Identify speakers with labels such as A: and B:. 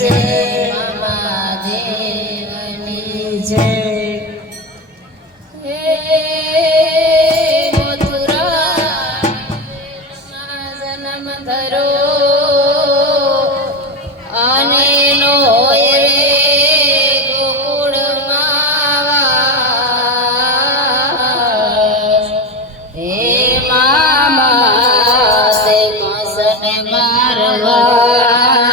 A: हे मथुरा मज़न धरो आनीनो रे गुड़ मे मामा मौज मर मा,